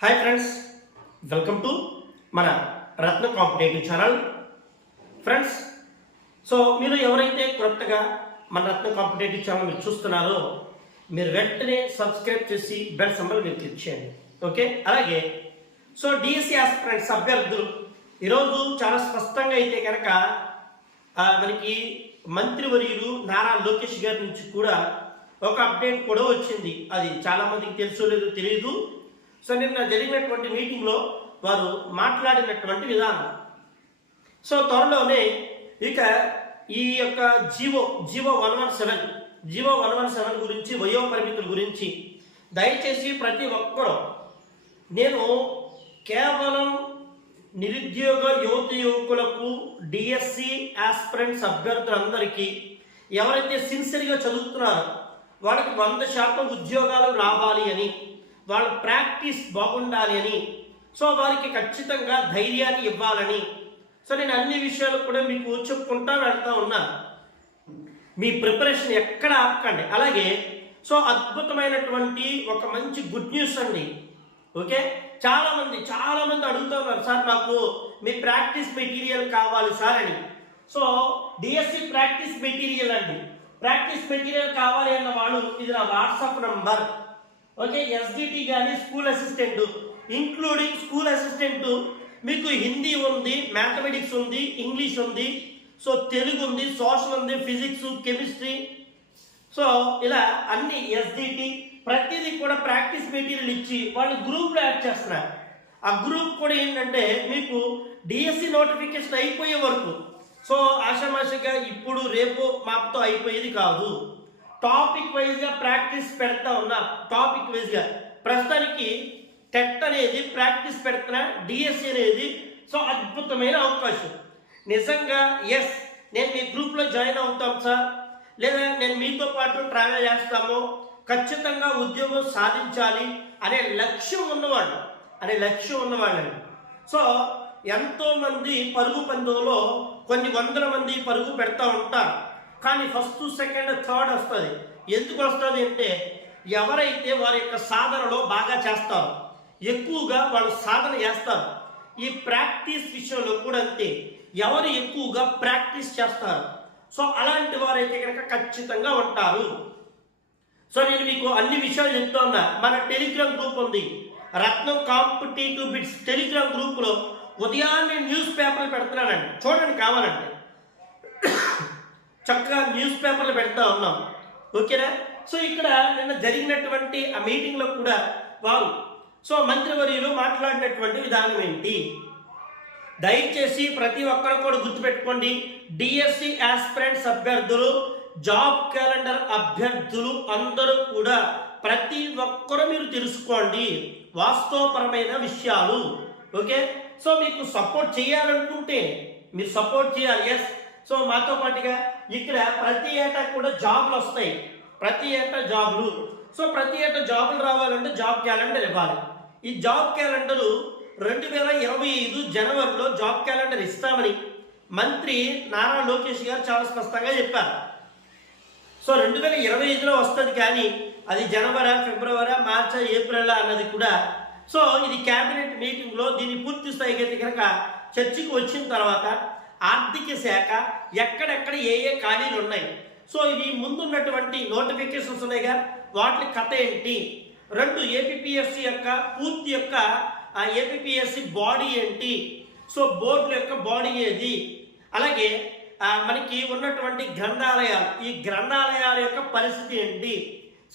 Hi friends welcome to మన Ratna competitive channel friends so మీరు ఎవరైతే కొత్తగా మన రత్న కాంపిటేటివ్ ఛానల్ మీరు చూస్తున్నారో మీరు వెంటనే సబ్స్క్రైబ్ చేసి బెల్ సింబల్ మీరు క్లిక్ చేయండి. ఓకే అలాగే సో డిఎస్సి ఆస్పిరెంట్స్ అభ్యర్థులు ఈరోజు చాలా స్పష్టంగా అయితే కనుక మనకి మంత్రివర్యులు నారా లోకేష్ గారి నుంచి కూడా ఒక అప్డేట్ కూడా వచ్చింది. అది చాలామందికి తెలుసో లేదో తెలియదు సో నిన్న జరిగినటువంటి మీటింగ్లో వారు మాట్లాడినటువంటి విధానం. సో త్వరలోనే ఇక ఈ యొక్క GO GO one one seven GO one one seven గురించి వయో పరిమితుల గురించి దయచేసి ప్రతి ఒక్కరూ నేను కేవలం నిరుద్యోగ యువత యువకులకు డిఎస్సి ఆస్పిరెంట్స్ అభ్యర్థులందరికీ ఎవరైతే సిన్సియర్గా చదువుతున్నారో వాళ్ళకి వంద శాతం ఉద్యోగాలు రావాలి అని వాళ్ళ ప్రాక్టీస్ బాగుండాలి అని. సో వారికి ఖచ్చితంగా ధైర్యాన్ని ఇవ్వాలని. సో నేను అన్ని విషయాలు కూడా మీకు చెప్పుకుంటా వెళ్తా ఉన్నాను మీ ప్రిపరేషన్ ఎక్కడ ఆపకండి. అలాగే సో అద్భుతమైనటువంటి ఒక మంచి గుడ్ న్యూస్ అండి. ఓకే? చాలామంది చాలామంది అడుగుతున్నారు సార్ నాకు మీ ప్రాక్టీస్ మెటీరియల్ కావాలి సార్ అని. సో డిఎస్సి ప్రాక్టీస్ మెటీరియల్ అండి. ప్రాక్టీస్ మెటీరియల్ కావాలి అన్న వాళ్ళు ఇది నా వాట్సాప్ నంబర్. ఓకే ఎస్డిటి కానీ school assistant including school assistant మీకు హిందీ ఉంది మ్యాథమెటిక్స్ ఉంది ఇంగ్లీష్ ఉంది సో తెలుగు ఉంది సోషల్ ఉంది ఫిజిక్స్ కెమిస్ట్రీ సో ఇలా అన్ని ఎస్డిటి ప్రతిదీ కూడా ప్రాక్టీస్ మెటీరియల్ ఇచ్చి వాళ్ళు గ్రూప్లో యాడ్ చేస్తున్నారు. ఆ గ్రూప్ కూడా ఏంటంటే మీకు డిఎస్సి నోటిఫికేషన్ అయిపోయే వరకు. సో ఆషామాషిగా ఇప్పుడు రేపు మాపుతో అయిపోయేది కాదు. టాపిక్ వైజ్గా ప్రాక్టీస్ పెడతా ఉన్నా. టాపిక్ వైజ్గా. ప్రస్తుతానికి టెట్ అనేది ప్రాక్టీస్ పెడుతున్నా డిఎస్సి అనేది సో అద్భుతమైన అవకాశం. నిజంగా ఎస్ నేను మీ గ్రూప్లో జాయిన్ అవుతాం సార్. లేదా నేను మీతో పాటు ట్రావెల్ చేస్తాము. ఖచ్చితంగా ఉద్యోగం సాధించాలి అనే లక్ష్యం ఉన్నవాళ్ళు అనే లక్ష్యం ఉన్నవాళ్ళని. సో ఎంతో మంది పరుగు పందెంలో కొన్ని వందల మంది పరుగు పెడతా ఉంటారు. కానీ ఫస్ట్ సెకండ్ థర్డ్ వస్తుంది. ఎందుకు వస్తుంది అంటే ఎవరైతే వారి యొక్క సాధనలో బాగా చేస్తారో ఎక్కువగా వాళ్ళు సాధన చేస్తారు. ఈ ప్రాక్టీస్ విషయంలో కూడా అంతే. ఎవరు ఎక్కువగా ప్రాక్టీస్ చేస్తారు? సో అలాంటి వారైతే కనుక ఖచ్చితంగా ఉంటారు. సో నేను మీకు అన్ని విషయాలు చెప్తా ఉన్నా. మన టెలిగ్రామ్ గ్రూప్ ఉంది. రత్నం కాంపిటేటివ్ బిట్స్ టెలిగ్రామ్ గ్రూప్లో ఉదయాన్నే న్యూస్ పేపర్లు పెడుతున్నానండి. చూడండి కావాలంటే. చక్కగా న్యూస్ పేపర్లు పెడతా ఉన్నాం. ఓకేనా? సో ఇక్కడ నిన్న జరిగినటువంటి ఆ మీటింగ్లో కూడా వారు సో మంత్రివర్యులు మాట్లాడినటువంటి విధానం ఏంటి? దయచేసి ప్రతి ఒక్కరు కూడా గుర్తుపెట్టుకోండి డిఎస్సి ఆస్పిరెంట్స్ అభ్యర్థులు జాబ్ క్యాలెండర్ అభ్యర్థులు అందరూ కూడా ప్రతి ఒక్కరు మీరు తెలుసుకోండి వాస్తవపరమైన విషయాలు. ఓకే? సో మీకు సపోర్ట్ చేయాలనుకుంటే మీరు సపోర్ట్ చేయాలి. ఎస్ సో మాతో పాటుగా ఇక్కడ ప్రతి ఏటా కూడా జాబ్లు వస్తాయి. ప్రతి ఏటా జాబ్లు. సో ప్రతి ఏటా జాబులు రావాలంటే జాబ్ క్యాలెండర్ ఇవ్వాలి. ఈ జాబ్ క్యాలెండరు రెండు వేల ఇరవై ఐదు జనవరిలో జాబ్ క్యాలెండర్ ఇస్తామని మంత్రి నారా లోకేష్ గారు చాలా స్పష్టంగా చెప్పారు. సో రెండు వేల ఇరవై ఐదులో వస్తుంది కానీ అది జనవరి ఫిబ్రవరి మార్చి ఏప్రిల్ అన్నది కూడా. సో ఇది క్యాబినెట్ మీటింగ్లో దీన్ని పూర్తి స్థాయికి అయితే కనుక చర్చకు వచ్చిన తర్వాత ఆర్థిక శాఖ ఎక్కడెక్కడ ఏ ఏ ఖాళీలు ఉన్నాయి? సో ఇవి ముందున్నటువంటి నోటిఫికేషన్స్ ఉన్నాయిగా వాటి కథ ఏంటి? రెండు ఏపీఎస్సి యొక్క పూర్తి యొక్క ఏపీఎస్సి బాడీ ఏంటి? సో బోర్డుల యొక్క బాడీ ఏది? అలాగే మనకి ఉన్నటువంటి గ్రంథాలయాలు. ఈ గ్రంథాలయాల యొక్క పరిస్థితి ఏంటి?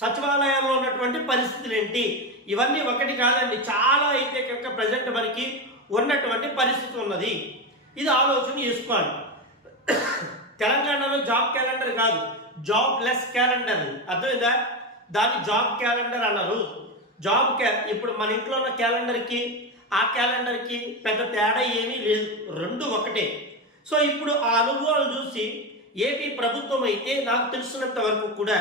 సచివాలయంలో ఉన్నటువంటి పరిస్థితులు ఏంటి? ఇవన్నీ ఒకటి కాదండి. చాలా అయితే యొక్క ప్రజెంట్ మనకి ఉన్నటువంటి పరిస్థితి ఉన్నది. ఇది ఆలోచన చేసుకోవాలి తెలంగాణలో జాబ్ క్యాలెండర్ కాదు జాబ్ లెస్ క్యాలెండర్. అర్థమైందా? దాన్ని జాబ్ క్యాలెండర్ అన్నారు. జాబ్ క్యా ఇప్పుడు మన ఇంట్లో ఉన్న క్యాలెండర్కి ఆ క్యాలెండర్కి పెద్ద తేడా ఏమీ లేదు. రెండు ఒకటే. సో ఇప్పుడు ఆ అనుభవాలు చూసి ఏపీ ప్రభుత్వం అయితే నాకు తెలిసినంత వరకు కూడా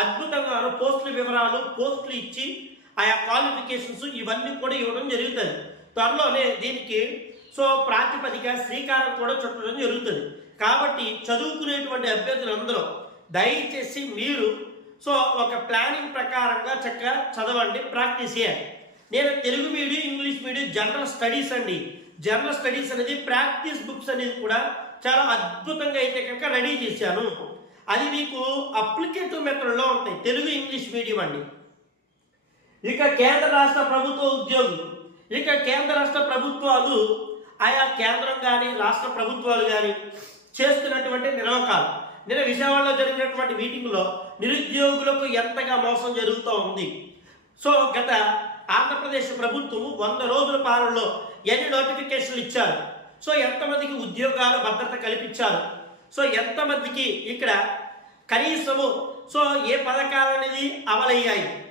అద్భుతంగా పోస్టుల వివరాలు పోస్టులు ఇచ్చి ఆయా క్వాలిఫికేషన్స్ ఇవన్నీ కూడా ఇవ్వడం జరుగుతుంది. త్వరలోనే దీనికి సో ప్రాతిపదిక శ్రీకారం కూడా చుట్టడం జరుగుతుంది. కాబట్టి చదువుకునేటువంటి అభ్యర్థులందరూ దయచేసి మీరు సో ఒక ప్లానింగ్ ప్రకారంగా చక్కగా చదవండి ప్రాక్టీస్ చేయండి. నేను Telugu medium English medium general studies అండి. జనరల్ స్టడీస్ అనేది ప్రాక్టీస్ బుక్స్ అనేది కూడా చాలా అద్భుతంగా అయితే కనుక రెడీ చేశాను. అది మీకు అప్లికేటివ్ మెథడ్లో ఉంటాయి. తెలుగు ఇంగ్లీష్ మీడియం అండి. ఇక కేంద్ర రాష్ట్ర ప్రభుత్వ ఉద్యోగులు. ఇక కేంద్ర రాష్ట్ర ప్రభుత్వాలు ఆయా కేంద్రం కానీ రాష్ట్ర ప్రభుత్వాలు కానీ చేస్తున్నటువంటి నిర్వాకాలు నిన్న విజయవాడలో జరిగినటువంటి మీటింగ్లో నిరుద్యోగులకు ఎంతగా మోసం జరుగుతూ ఉంది. సో గత ఆంధ్రప్రదేశ్ ప్రభుత్వం వంద రోజుల పాలనలో ఎన్ని నోటిఫికేషన్లు ఇచ్చారు? సో ఎంతమందికి ఉద్యోగాల భద్రత కల్పించారు? సో ఎంతమందికి ఇక్కడ కనీసము సో ఏ పథకాలు అనేది అమలయ్యాయి?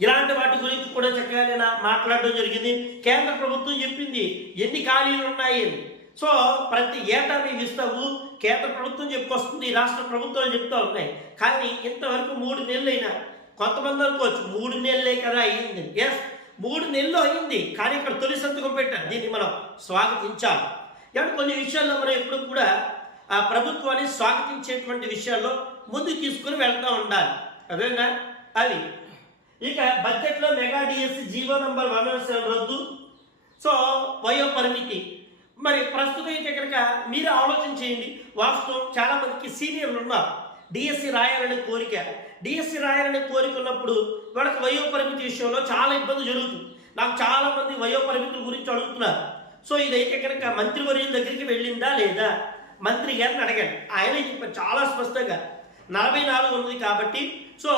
ఇలాంటి వాటి గురించి కూడా చక్కగా నేను మాట్లాడడం జరిగింది. కేంద్ర ప్రభుత్వం చెప్పింది ఎన్ని ఖాళీలు ఉన్నాయి సో ప్రతి ఏటా మేము ఇస్తాము కేంద్ర ప్రభుత్వం చెప్పుకొస్తుంది రాష్ట్ర ప్రభుత్వాలు చెప్తూ ఉన్నాయి. కానీ ఇంతవరకు మూడు నెలలు అయినా కొంతమంది అనుకోవచ్చు మూడు నెలలే కదా అయింది. ఎస్ మూడు నెలలు అయింది కానీ ఇక్కడ తొలి సంతకం పెట్టారు. దీన్ని మనం స్వాగతించాలి. కాబట్టి కొన్ని విషయాల్లో మనం ఎప్పుడు కూడా ఆ ప్రభుత్వాన్ని స్వాగతించేటువంటి విషయాల్లో ముందు తీసుకుని వెళ్తూ ఉండాలి. అదేనా? అవి. ఇక బడ్జెట్లో mega DSC GO number one seven రద్దు. సో వయో పరిమితి. మరి ప్రస్తుతం అయితే కనుక మీరు ఆలోచన చేయండి. వాస్తవం చాలా మందికి సీనియర్లు ఉన్నారు. డిఎస్సి రాయాలనే కోరిక. డిఎస్సి రాయాలనే కోరిక ఉన్నప్పుడు వాళ్ళకి వయో పరిమితి విషయంలో చాలా ఇబ్బంది జరుగుతుంది. నాకు చాలా మంది వయో పరిమితుల గురించి అడుగుతున్నారు. సో ఇదైతే కనుక మంత్రివర్యుల దగ్గరికి వెళ్ళిందా లేదా? మంత్రి గారిని అడగండి. ఆయన చెప్పారు చాలా స్పష్టంగా. నలభై నాలుగు ఉంది కాబట్టి సో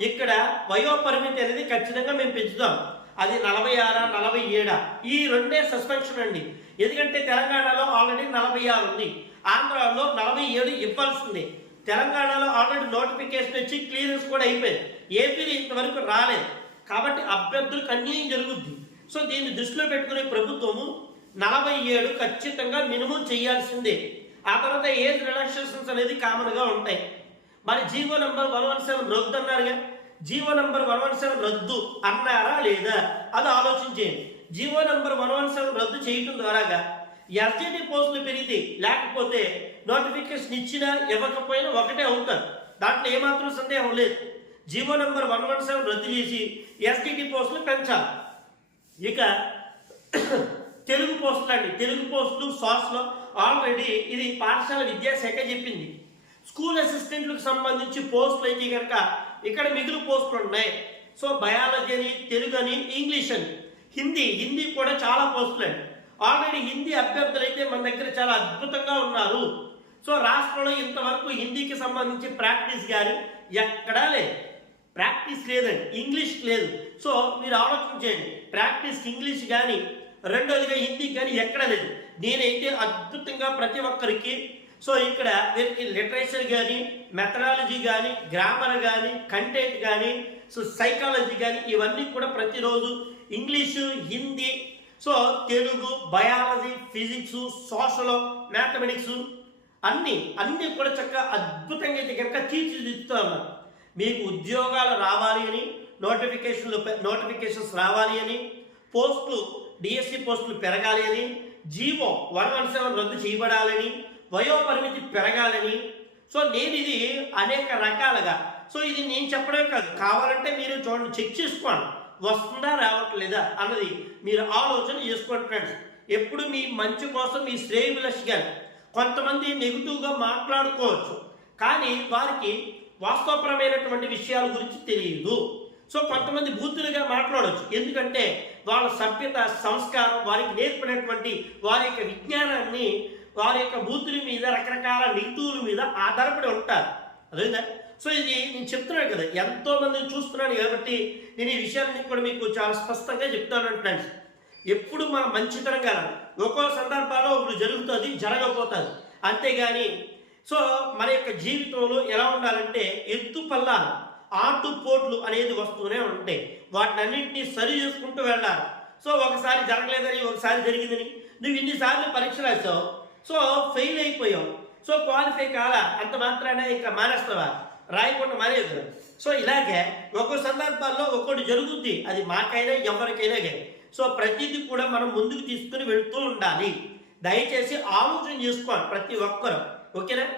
ఇక్కడ వయో పరిమితి అనేది ఖచ్చితంగా మేము పెంచుతాం. అది నలభై ఆరా నలభై ఏడా ఈ రెండే సస్పెన్షన్ అండి. ఎందుకంటే తెలంగాణలో ఆల్రెడీ నలభై ఆరు ఉంది. ఆంధ్రాలో నలభై ఏడు ఇవ్వాల్సిందే. తెలంగాణలో ఆల్రెడీ నోటిఫికేషన్ వచ్చి క్లియరెన్స్ కూడా అయిపోయింది. ఏపీలో ఇంతవరకు రాలేదు. కాబట్టి అభ్యర్థులకు అన్యాయం జరుగుద్ది. సో దీన్ని దృష్టిలో పెట్టుకునే ప్రభుత్వము నలభై ఏడు ఖచ్చితంగా మినిమం చేయాల్సిందే. ఆ తర్వాత ఏజ్ రిలాక్సేషన్స్ అనేది కామన్గా ఉంటాయి. మరి GO number one one seven రద్దు అన్నారుగా. GO number one one seven రద్దు అన్నారా లేదా? అది ఆలోచించేయండి GO number one one seven రద్దు చేయటం ద్వారాగా ఎస్జేటీ పోస్టులు పెరిగితే లేకపోతే నోటిఫికేషన్ ఇచ్చినా ఇవ్వకపోయినా ఒకటే అవుతారు. దాంట్లో ఏమాత్రం సందేహం లేదు. GO number one one seven రద్దు చేసి ఎస్టీటీ పోస్టులు పెంచాలి. ఇక తెలుగు పోస్టులు అండి. తెలుగు పోస్టులు సాస్లో ఆల్రెడీ ఇది పాఠశాల విద్యాశాఖ చెప్పింది. స్కూల్ అసిస్టెంట్లకు సంబంధించి పోస్టులు అయితే కనుక ఇక్కడ మిగులు పోస్టులు ఉన్నాయి. సో బయాలజీ అని తెలుగు అని ఇంగ్లీష్ అని. హిందీ హిందీ కూడా చాలా పోస్టులు ఆల్రెడీ హిందీ అభ్యర్థులు అయితే మన దగ్గర చాలా అద్భుతంగా ఉన్నారు. సో రాష్ట్రంలో ఇంతవరకు హిందీకి సంబంధించి ప్రాక్టీస్ కానీ ఎక్కడా లేదు. ప్రాక్టీస్ లేదండి ఇంగ్లీష్ లేదు. సో మీరు ఆలోచన చేయండి ప్రాక్టీస్ ఇంగ్లీష్ కానీ రెండోదిగా హిందీ కానీ ఎక్కడ లేదు. నేనైతే అద్భుతంగా ప్రతి ఒక్కరికి సో ఇక్కడ వీరికి లిటరేచర్ కానీ మెథడాలజీ కానీ గ్రామర్ కానీ కంటెంట్ కానీ సో సైకాలజీ కానీ ఇవన్నీ కూడా ప్రతిరోజు English Hindi so Telugu biology physics social mathematics అన్నీ అన్నీ కూడా చక్కగా అద్భుతంగా అయితే కనుక తీర్చిదిద్దుతూ ఉన్నారు. మీకు ఉద్యోగాలు రావాలి అని నోటిఫికేషన్లు నోటిఫికేషన్స్ రావాలి అని పోస్టులు డిఎస్సి పోస్టులు పెరగాలి అని జీవో వన్ వన్ సెవెన్ రద్దు చేయబడాలని వయోపరిమితి పెరగాలని. సో నేను ఇది అనేక రకాలుగా. సో ఇది నేను చెప్పడమే కాదు కావాలంటే మీరు చూడండి చెక్ చేసుకోండి వస్తుందా రావట్లేదా అన్నది మీరు ఆలోచన చేసుకోండి ఫ్రెండ్స్ ఎప్పుడు మీ మంచి కోసం మీ శ్రేయభిలషిగా కొంతమంది నెగిటివ్గా మాట్లాడుకోవచ్చు. కానీ వారికి వాస్తవపరమైనటువంటి విషయాల గురించి తెలియదు. సో కొంతమంది బూతులుగా మాట్లాడవచ్చు ఎందుకంటే వాళ్ళ సభ్యత సంస్కారం వారికి నేర్పినటువంటి వారి యొక్క విజ్ఞానాన్ని వారి యొక్క బూతుల మీద రకరకాల నితువుల మీద ఆధారపడి ఉంటారు. అదేందా సో ఇది నేను చెప్తున్నాను కదా ఎంతో మందిని చూస్తున్నాను కాబట్టి నేను ఈ విషయాన్ని కూడా మీకు చాలా స్పష్టంగా చెప్తాను ఫ్రెండ్స్. ఎప్పుడు మనం మంచితనంగా ఒక్కో సందర్భాల్లో ఒకటి జరుగుతుంది జరగకపోతుంది. అంతేగాని సో మన యొక్క జీవితంలో ఎలా ఉండాలంటే ఎత్తు పల్లాలు ఆటు పోట్లు అనేది వస్తూనే ఉంటాయి. వాటిని అన్నింటినీ సరి చేసుకుంటూ వెళ్ళాలి. సో ఒకసారి జరగలేదని ఒకసారి జరిగిందని నువ్వు ఇన్నిసార్లు పరీక్ష రాసావు? సో ఫెయిల్ అయిపోయాం. సో క్వాలిఫై కాలా? అంత మాత్రమే ఇక మానేస్తావా? రాయకుండా మానేయదు సో ఇలాగే ఒక్కో సందర్భాల్లో ఒక్కోటి జరుగుద్ది. అది మాకైనా ఎవరికైనా కానీ. సో ప్రతిదీ కూడా మనం ముందుకు తీసుకుని వెళుతూ ఉండాలి. దయచేసి ఆలోచన చేసుకోవాలి ప్రతి ఒక్కరు. ఓకేనా?